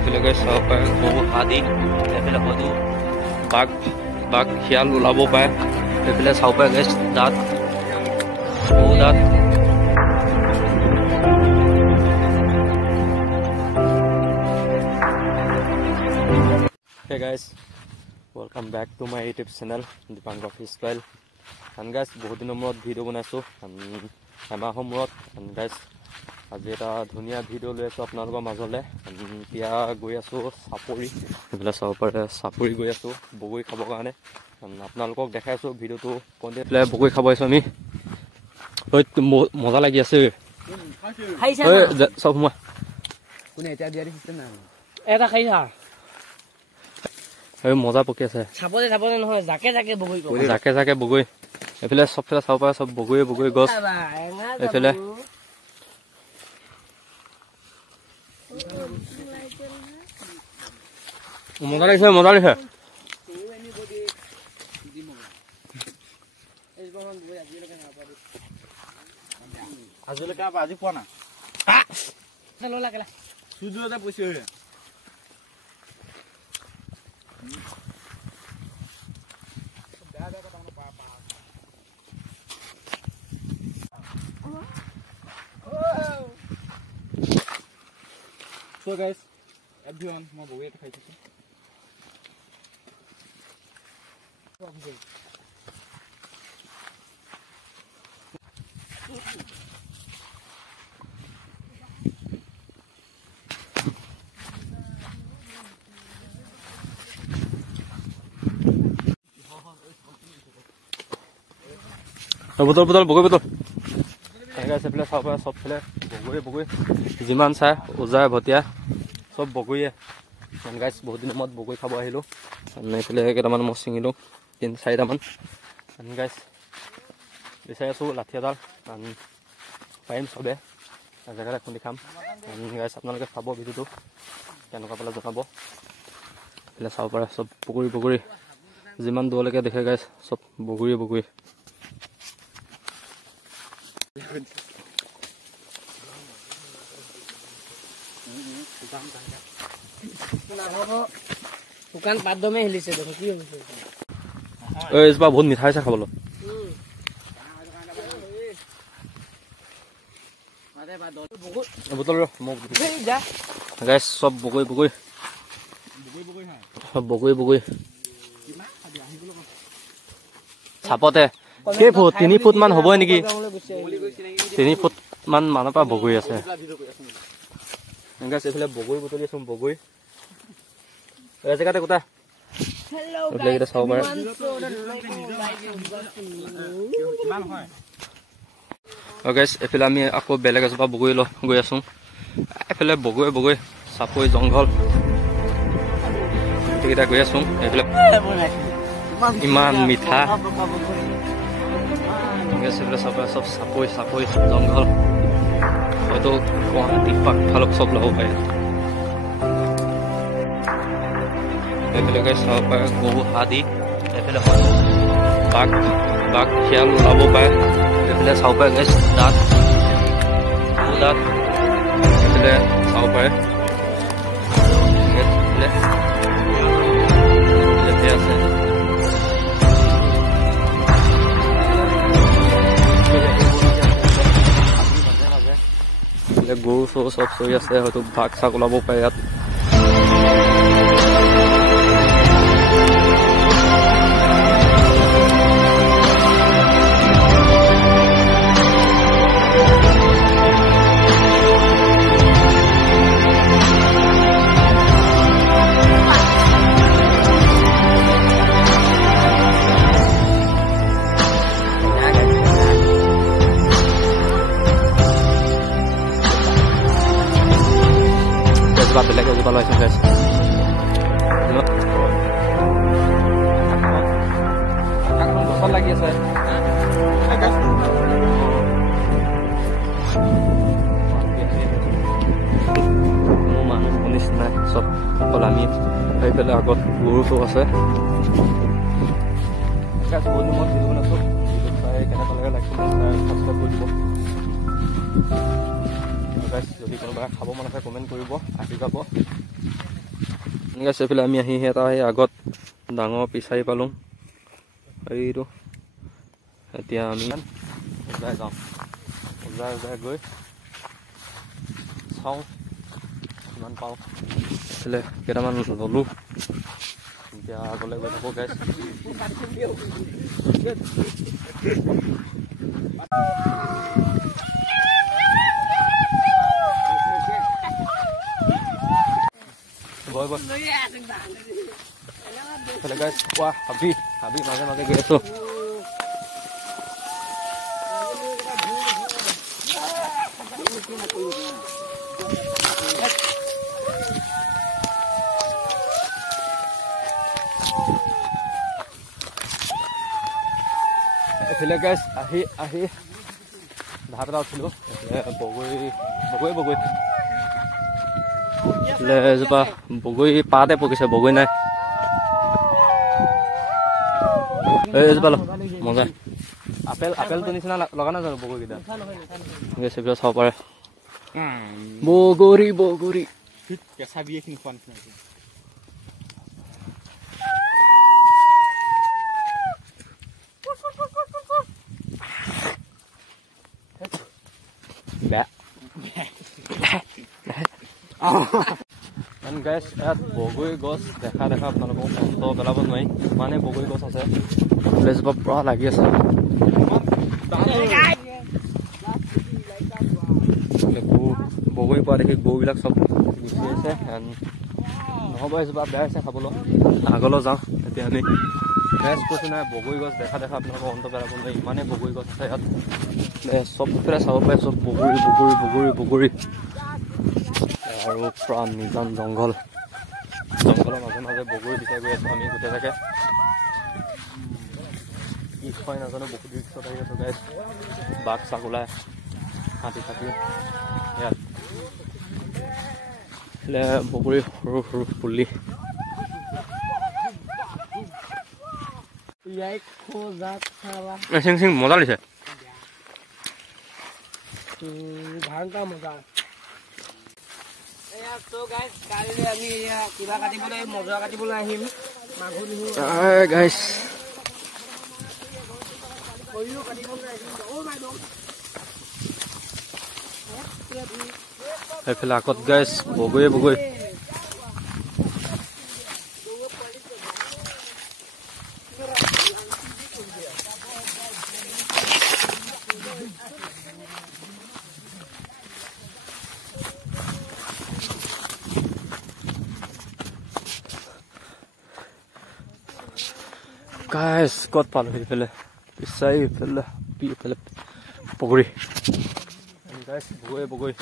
এইফালে গৈ চাব পাৰে গৰু হাতী, এইফালে হয়তো বাঘ শিয়াল ওলাব পাৰে। এইফালে চাব পাৰে গৈ দাঁত গৰু দাঁত। Hey guys, welcome back to my YouTube channel Dipankar Lifestyle. And guys, বহুত দিনৰ মূৰত ভিডিঅ' বনাইছোঁ, এমাহৰ মূৰত। and guys, আজি এটা ধুনীয়া ভিডিঅ' লৈ আছোঁ আপোনালোকৰ মাজলৈ। এতিয়া গৈ আছোঁ চাপৰি, এইফালে চাব পাৰে চাপৰি গৈ আছোঁ বগৰী খাবৰ কাৰণে। আপোনালোকক দেখাই আছোঁ ভিডিঅ'টো কণ্টেণ্ট বগৰী খাব আহিছোঁ আমি। মজা লাগি আছে চব সোমোৱা এটা খাইছা মজা পকি আছে। চাপতে নহয়, জাকে জাকে বগৰী। এইফালে চবফালে চাব পাৰে, চব বগৰী গছ। এইফালে মজা লাগিছে। আজিলৈকে আজি পোৱা না চুজু এটা পইচা So guys, everyone, mau bawa itu kayak gitu. বতল বগৰী বতল এনেকৈ আছে। চাব পাৰে চবফালে বগৰী যিমান চাই ওজাৰ ভটিয়া চব বগৰীয়ে। গাইছ বহুত দিনৰ মূৰত বগৰী খাব আহিলোঁ। এইফালে কেইটামান মই ছিঙিলোঁ, 3-4টামান। গাইছ বিচাৰি আছোঁ লাঠি এডাল, পাৰিম চবে জেগাতে খুন্দি খাম। গাইছ আপোনালোকে চাব ভিডিঅ'টো কেনেকুৱা পালে জনাব। এইফালে চাব পাৰে চব বগৰী যিমান দূৰলৈকে দেখে গাইছ চব বগৰী। শুকান পাত দমে হিলিছে দেখো কি হৈছে। এইজোপা বহুত মিঠা হৈছে খাবলৈ। বতল গাইছ চব বগৰী চাপতে কেইফুট 3 ফুট মান হ'বই নেকি, 3 ফুট মান মানৰ পৰা বগৰী আছে। এইফালে বগৰী বুটলি আছো, বগৰী জেগাতে কোটা এইফালে চাব পাৰে। এইফালে আমি আকৌ বেলেগ এজোপা বগৰী গৈ আছো। এইফালে বগৰী চাপৰি জংঘল এইকেইটা গৈ আছো। এইফালে ইমান মিঠা চব চাপৰি জংঘল, হয়তো গুৱাহাটী পাকফালক চব ল'ব পাৰে। এইফালে চাব পাৰে গৰু হাতী, এইফালে বাঘ শিয়াল ওলাব পাৰে। এইফালে চাব পাৰে গাইছ দাঁত গৰু দাঁত। এইফালে চাব পাৰে আছে গৰু চব চৰি আছে, হয়তো বাঘ চাঘ ওলাব পাৰে ইয়াত। বেলেগ এজোপা লৈছে গাইছ। গছত লাগি আছে কোনো মানুহ শুনিছ নাই, চব অকল আমি। সেইফালে আগত গৰু চব আছে। বহুত মই ভিডিঅ' বনাইছোঁ, কেনেকুৱা লাগে লাইক সাবস্ক্ৰাইব কৰি দিব। গাইছ যদি কোনোবাই খাব মন আছে কমেণ্ট কৰিব আহি যাব এনেকৈ সেইফালে আমি আহি এটা সেই আগত ডাঙৰ পিছাৰি পালোঁ এইটো এতিয়া আমি ওলাই যাওঁ ওলাই গৈ চাওঁ কিমান পাওঁ এইফালে কেইটামান ল'লোঁ এতিয়া আগলৈ গৈ থাকোঁ গাইছ এইফালে গাইছ কোৱা হাবি মাজে মাজে গৈ আছোঁ এইফালে গাইছ আহি ঢাপ এটা উঠিলোঁ বগৈ এজোপা বগৈ পাতে পকিছে বগৈ নাই এইজোপা মজা আপেলটো নিচিনা লগা নাই জানো বগৈকেইটা সেইবিলাক চাব পাৰে বগৰী কেঁচা বিয়েখিনি খোৱা নিচিনা গাইছ ইয়াত বগৰী গছ দেখা আপোনালোকক কষ্ট পেলাব নোৱাৰি ইমানে বগৰী গছ আছে এজোপা পুৰা লাগি আছে বগৰী পোৱা দেখি গৰুবিলাক চব গুচি আছে নহ'ব এজোপা বেয়া হৈছে খাবলৈ আগলৈ যাওঁ এতিয়া আমি গাইছ কৈছোঁ নাই বগৰী গছ দেখা আপোনালোকক অন্ত পেলাব নোৱাৰি ইমানে বগৰী গছ আছে ইয়াত চবফালে চাব পাৰে চব বগৰী আৰু পুৰা নিজান জংঘলৰ মাজে মাজে বগৰী বিচাৰি গৈ আছোঁ আমি গোটেইটাকে কি হয় নাজানো বহুত ৰিক্সত আহি আছোঁ গাইছ বাঘ চাক ওলাই হাতী চাতি ইয়াত বগৰী সৰু পুলি চিং মজা দিছে মজা কাইলৈ আমি কিবা কাটিবলৈ মজুৰা কাটিবলৈ আহিম মাঘৰ বিহু গাইছ এইফালে আগত গাইছ বগৰী গাইছ ক'ত পালোঁ সেইফালে পিছাই এইফালে বগৰী গাইছ বগৰী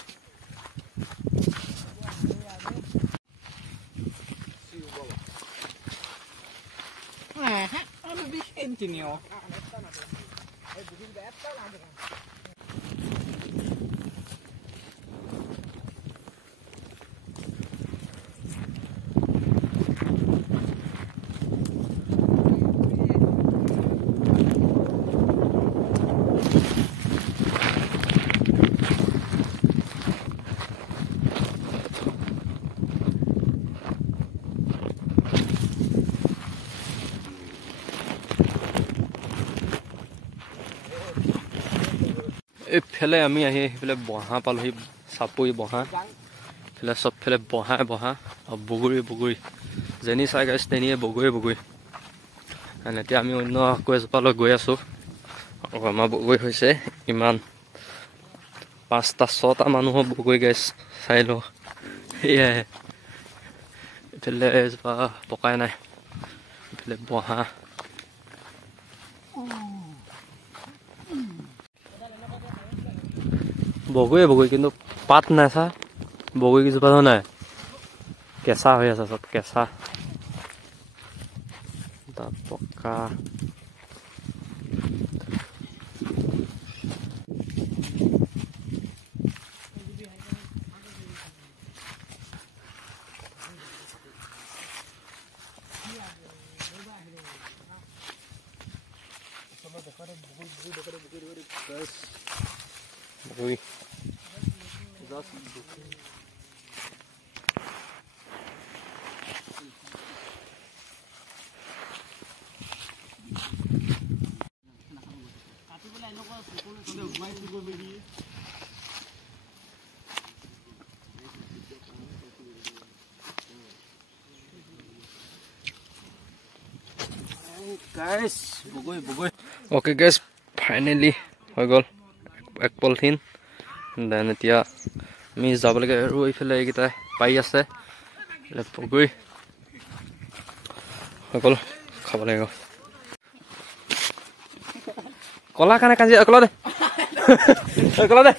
এইফালে আমি আহি সেইফালে বহা পালোহি চাপৰি বহা এইফালে চবফালে বহা আৰু বগৰী যেনি চাই গাইছ তেনিয়ে বগৰী এতিয়া আমি অন্য এজোপালৈ গৈ আছোঁ আমাৰ বগৰী হৈছে ইমান 5টা 6টা মানুহৰ বগৰী গাইছ চাই লওঁ সেয়াই এইফালে এজোপা পকাই নাই এইফালে বহা বগৰী কিন্তু পাত নাই চা বগৰী কেইজোপা নাই কেঁচা হৈ আছে চব কেঁচা পকা Guys, bugoi. Okay guys, finally হৈ গ'ল এক পলিথিন। দেন এতিয়া আমি যাব লাগে আৰু এইফালে এইকেইটা পাই আছে বগৈ হৈ গ'ল, খাব লাগিব। কলা কাৰণে কাজি কলা দে কলা দে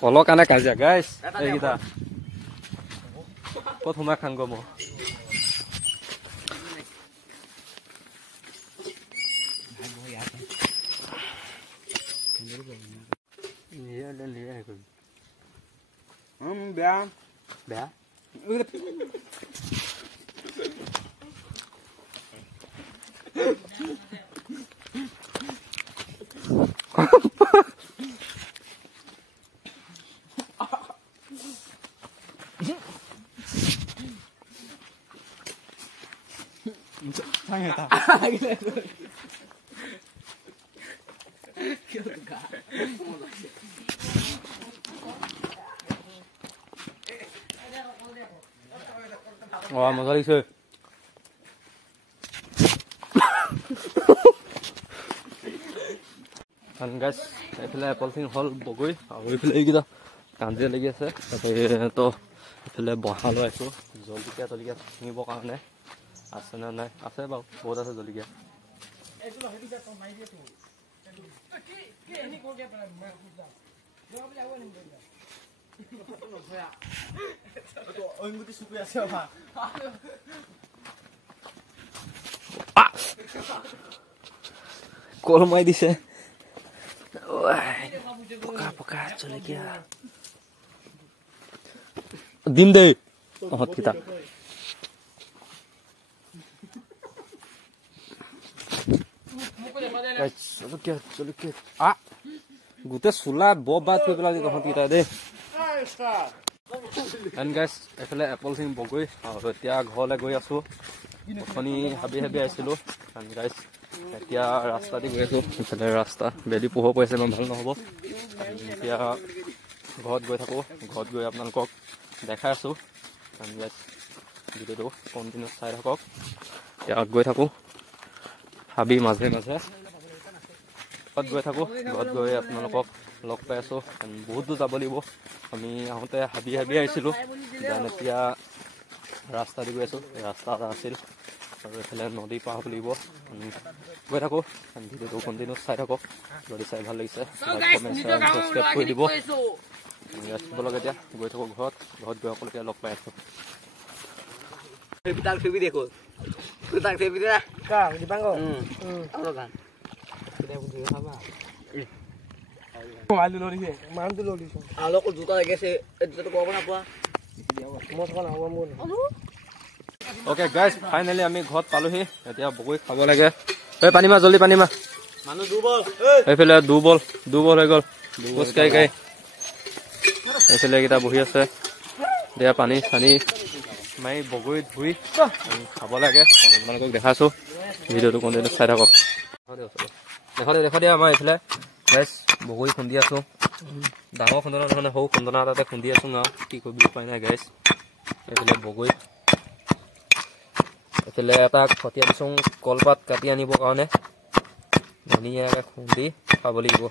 কলৰ কাৰণে কাজিয়া গাইছ এইকেইটা ক'ত সোমাই খাং গম বেয়া বেয়া মজা লাগিছে গাইছ এইফালে পলিথিন হ'ল বগৈ আৰু এইফালে এইকেইটা কান্দিয়া লাগি আছে তাৰপৰা তো এইফালে বহা লৈ আছোঁ জলকীয়া তলকীয়া ছিঙিবৰ কাৰণে আছে নে নাই আছে বাৰু বহুত আছে জলকীয়া কল মাৰি দিছে পকা পকা জলকীয়া দিম দেই তহঁতকেইটা গোটেই চোলা বাদ কৰি পেলালি তহঁতকেইটা দেই এইফালে এপল চিং বগৈ আৰু এতিয়া ঘৰলৈ গৈ আছো অথনি হাবি আহিছিলোঁ গাইছ এতিয়া ৰাস্তা দি গৈ আছো এইফালে ৰাস্তা বেলি পোহৰ পৰিছে ইমান ভাল নহ'ব এতিয়া ঘৰত গৈ থাকোঁ ঘৰত গৈ আপোনালোকক দেখাই আছোঁ গাইছ ভিডিঅ'টো কণ্টিনিউ চাই থাকক এতিয়া গৈ থাকোঁ হাবি মাজে মাজে ঘৰত গৈ থাকোঁ ঘৰত গৈ আপোনালোকক লগ পাই আছোঁ বহুত দূৰ যাব লাগিব আমি আহোঁতে হাবি আহিছিলোঁ এতিয়া ৰাস্তা দি গৈ আছোঁ ৰাস্তা এটা আছিল আৰু এইফালে নদী পাৰ হ'ব লাগিব গৈ থাকোঁ ভিডিঅ'টো কণ্টিনিউ চাই থাকক যদি চাই ভাল লাগিছে ছাবস্ক্ৰাইব কৰি দিব লগে এতিয়া গৈ থাকোঁ ঘৰত গৈ সকলোকে লগ পাই আছোঁ অ'কে গাইজ ফাইনেলি আমি ঘৰত পালোহি এতিয়া বগৈ খাব লাগে এই পানী মাৰ জলদি পানী মাৰ এইফালে দুৰ্বল হৈ গ'ল খোজ কাঢ়ি এইফালে এইকেইটা বহি আছে এতিয়া পানী চানী মাৰি বগৈ ধুই খাব লাগে আপোনালোকক দেখাইছোঁ ভিডিঅ'টো কণ্টিনিউ চাই থাকক দেখা দিয়া আমাৰ এইফালে গাইজ বগৈ খুন্দি আছোঁ ডাঙৰ খুন্দনা মানে সৰু খুন্দনা এটাতে খুন্দি আছোঁ আৰু কি কৰিব উপায় নাই গাইজ এইফালে বগৈ এইফালে এটা খতিয়া দিছোঁ কলপাত কাটি আনিবৰ কাৰণে ধুনীয়াকৈ খুন্দি খাব লাগিব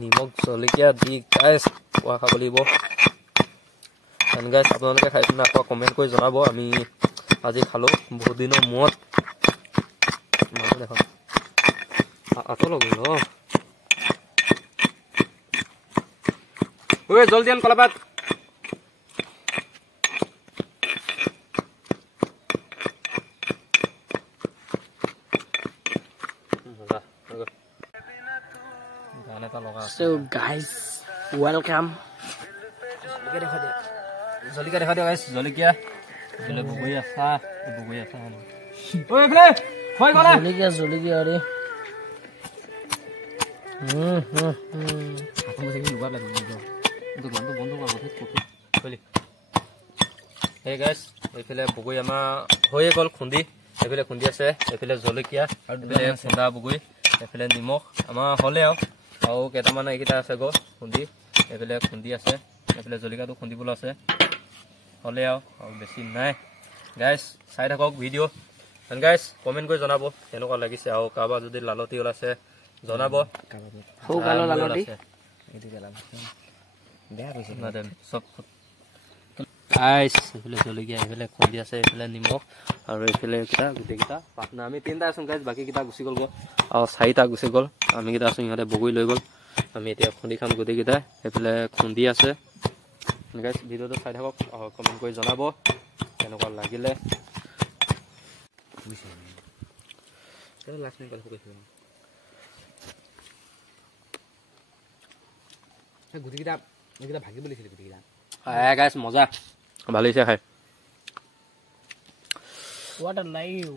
নিমখ জলকীয়া দি গাইজ খোৱা খাব লাগিব গাইজ আপোনালোকে খাই পিনে আকৌ কমেণ্ট কৰি জনাব আমি আজি খালোঁ বহুত দিনৰ মূৰত মানুহ দেখোন আঁতৰ লগৰ ঐ জলদি আন কলাপাত So guys, welcome. জলকীয়া দেখা দিয়া গাইছ জলকীয়া বগৈ আছা ঐ হৈ গ'লে জলকীয়া আরে এই গাইছ এইফালে বগৰী আমাৰ হৈয়ে গ'ল খুন্দি এইফালে খুন্দি আছে এইফালে জলকীয়া এইফালে খুন্দা বগৰী এইফালে নিমখ আমাৰ হ'লে আৰু কেইটামান এইকেইটা আছে গৈ খুন্দি এইফালে খুন্দি আছে এইফালে জলকীয়াটো খুন্দিবলৈ আছে হ'লে আৰু বেছি নাই গাইছ চাই থাকক ভিডিঅ' গাইছ কমেণ্ট কৰি জনাব কেনেকুৱা লাগিছে আৰু কাৰোবাৰ যদি লালতি ওলাইছে জনাব চব গাইছ এইফালে জলকীয়া এইফালে খুন্দি আছে এইফালে নিমখ আৰু এইফালে এইকেইটা গোটেইকেইটা পাটনা আমি 3টা আছোঁ গাইছ বাকীকেইটা গুচি গ'ল আৰু 4টা গুচি গ'ল আমিকেইটা আছোঁ সিহঁতে বগৰী লৈ গ'ল আমি এতিয়া খুন্দি খাম গোটেইকেইটাই এইফালে খুন্দি আছে গাইছ ভিডিঅ'টো চাই থাকক আৰু কমেণ্ট কৰি জনাব কেনেকুৱা লাগিলে গুটিকেইটা এইকেইটা ভাগিব লাগিছিলে গুটিকেইটা গাইছ মজা ভাল লাগিছে খাই What a life.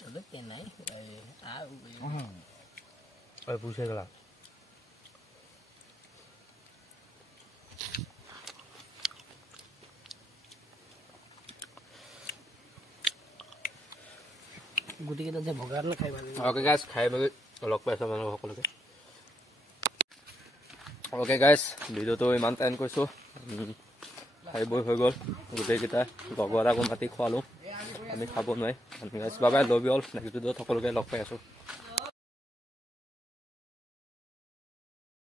Joloknya naik. পুষে গেলা গুটিকেইটা যে ভগালে খাই ভাল লাগে ওকে গাইছ খাই মেলি লগ পাইছোঁ মানুহ সকলোকে ওকে গাইছ ভিডিঅ'টো ইমান টাইম কৰিছোঁ খাই বৈ হৈ গ'ল গোটেইকেইটা লগৰ আকৌ মাতি খোৱালোঁ আমি খাব নোৱাৰি গাইছ বাবাই লবি হ'ল নেক্সট ভিডিঅ'ত সকলোকে লগ পাই আছোঁ